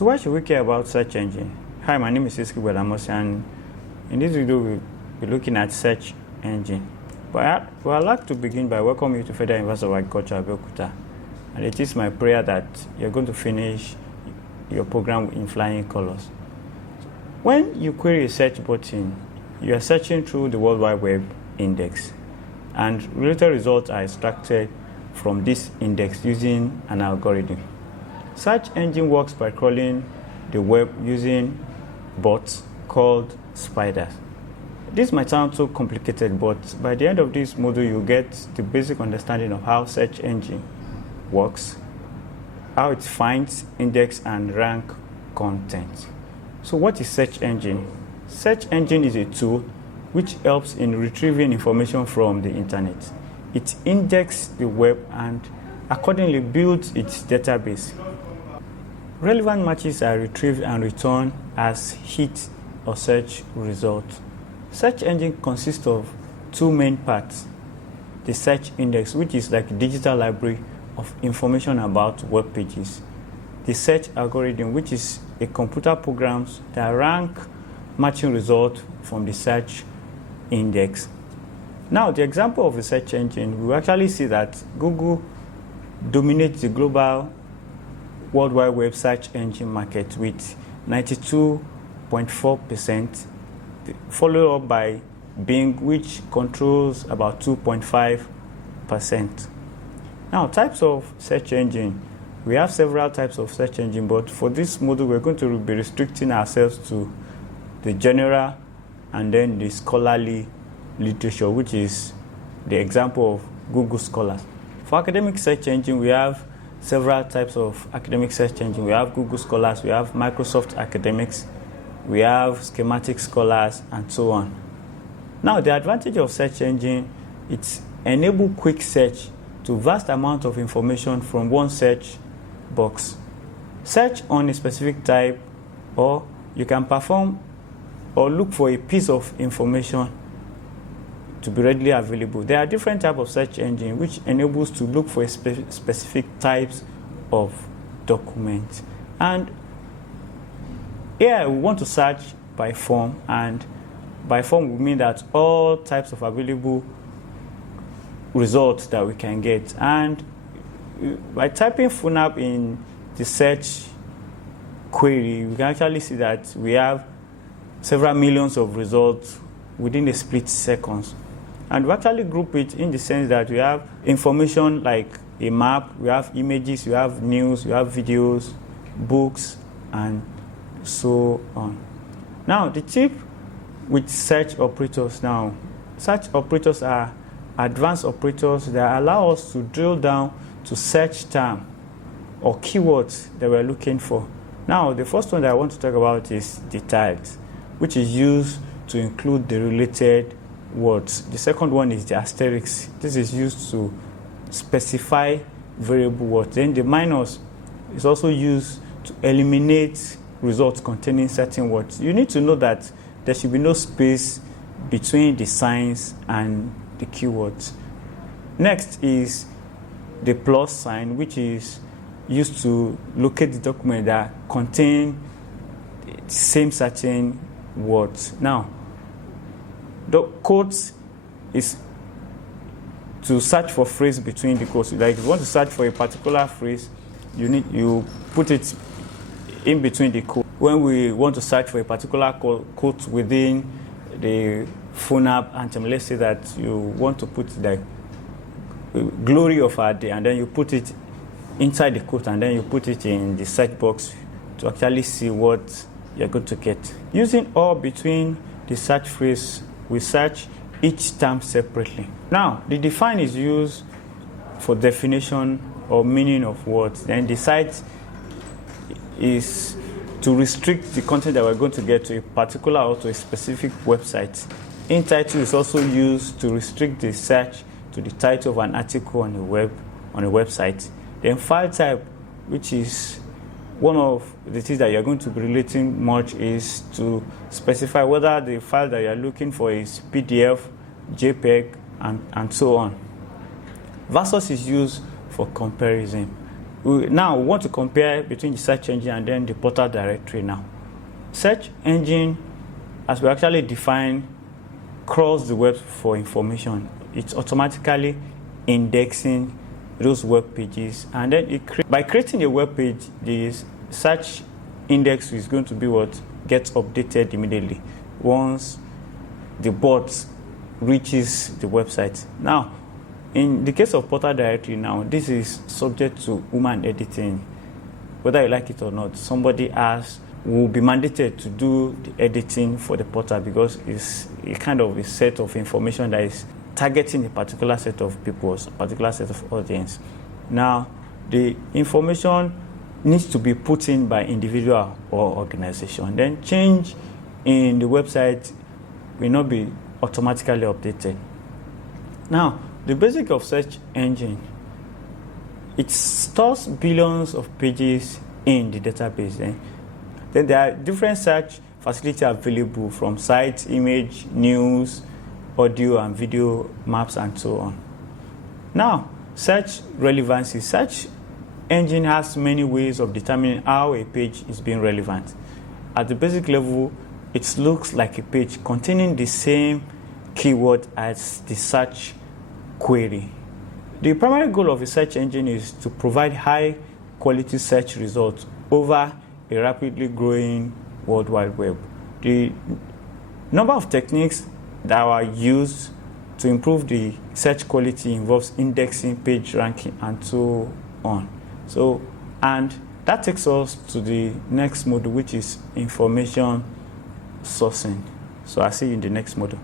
So why should we care about search engine? Hi, my name is Iski Bedamos, and in this video we'll be looking at search engine. But I'd like to begin by welcoming you to Federal University of Agriculture, Abeokuta. And it is my prayer that you're going to finish your program in flying colors. When you query a search button, you are searching through the World Wide Web index, and related results are extracted from this index using an algorithm. Search engine works by crawling the web using bots called spiders. This might sound so complicated, but by the end of this module, you'll get the basic understanding of how search engine works, how it finds, index, and rank content. So what is search engine? Search engine is a tool which helps in retrieving information from the internet. It indexes the web and accordingly builds its database. Relevant matches are retrieved and returned as hit or search results. Search engine consists of two main parts: the search index, which is like a digital library of information about web pages; the search algorithm, which is a computer program that rank matching results from the search index. Now, the example of a search engine, we actually see that Google dominates the global World Wide Web search engine market with 92.4%, followed up by Bing, which controls about 2.5%. Now, types of search engine. We have several types of search engine, but for this module, we're going to be restricting ourselves to the general and then the scholarly literature, which is the example of Google Scholars. For academic search engine, we have several types of academic search engine. We have Google Scholars, we have Microsoft Academics, we have Schematic Scholars, and so on. Now, the advantage of search engine, it's enable quick search to vast amount of information from one search box. Search on a specific type, or you can perform or look for a piece of information to be readily available. There are different types of search engine which enables to look for specific types of documents. And here we want to search by form, and by form we mean that all types of available results that we can get. And by typing FUNAP in the search query, we can actually see that we have several millions of results within a split seconds. And we actually group it in the sense that we have information like a map, we have images, we have news, we have videos, books, and so on. Now, the tip with search operators now. Search operators are advanced operators that allow us to drill down to search term or keywords that we're looking for. Now, the first one that I want to talk about is the tags, which is used to include the related words. The second one is the asterisk. This is used to specify variable words. Then the minus is also used to eliminate results containing certain words. You need to know that there should be no space between the signs and the keywords. Next is the plus sign, which is used to locate the document that contain the same certain words. Now, the quotes is to search for phrase between the quotes. Like if you want to search for a particular phrase, you put it in between the quotes. When we want to search for a particular quote within the FUNAP anthem, let's say that you want to put the glory of our day, and then you put it inside the quote, and then you put it in the search box to actually see what you're going to get. Using or between the search phrase, we search each term separately. Now, the define is used for definition or meaning of words. Then the cite is to restrict the content that we're going to get to a particular or to a specific website. In title is also used to restrict the search to the title of an article on a website. Then file type, which is one of the things that you're going to be relating much, is to specify whether the file that you're looking for is PDF, JPEG, and so on. Versus is used for comparison. Now we want to compare between the search engine and then the portal directory now. Search engine, as we actually define, crawls the web for information. It's automatically indexing those web pages, and then by creating a web page, the search index is going to be what gets updated immediately once the bot reaches the website. Now, in the case of portal directory, now this is subject to human editing. Whether you like it or not, somebody will be mandated to do the editing for the portal, because it's a kind of a set of information that is targeting a particular set of people, a particular set of audience. Now, the information needs to be put in by individual or organization. Then change in the website will not be automatically updated. Now, the basic of search engine, it stores billions of pages in the database. Then there are different search facilities available, from sites, image, news, audio and video, maps, and so on. Now, search relevancy. Search engine has many ways of determining how a page is being relevant. At the basic level, it looks like a page containing the same keyword as the search query. The primary goal of a search engine is to provide high quality search results over a rapidly growing World Wide Web. The number of techniques that are used to improve the search quality involves indexing, page ranking, and so on. And that takes us to the next module, which is information sourcing. So I'll see you in the next module.